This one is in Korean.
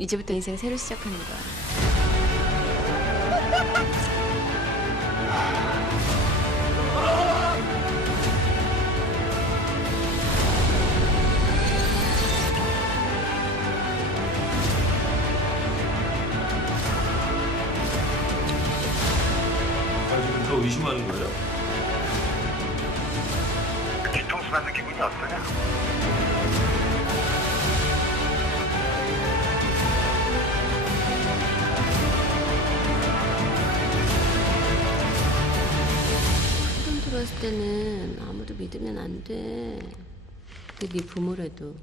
이제부터 인생 새로 시작하는 거야. 지금 저 의심하는 거예요? 뒤통수 맞는 기분이 어떠냐? 처음 들어왔을 때는 아무도 믿으면 안 돼. 그게 네 부모라도.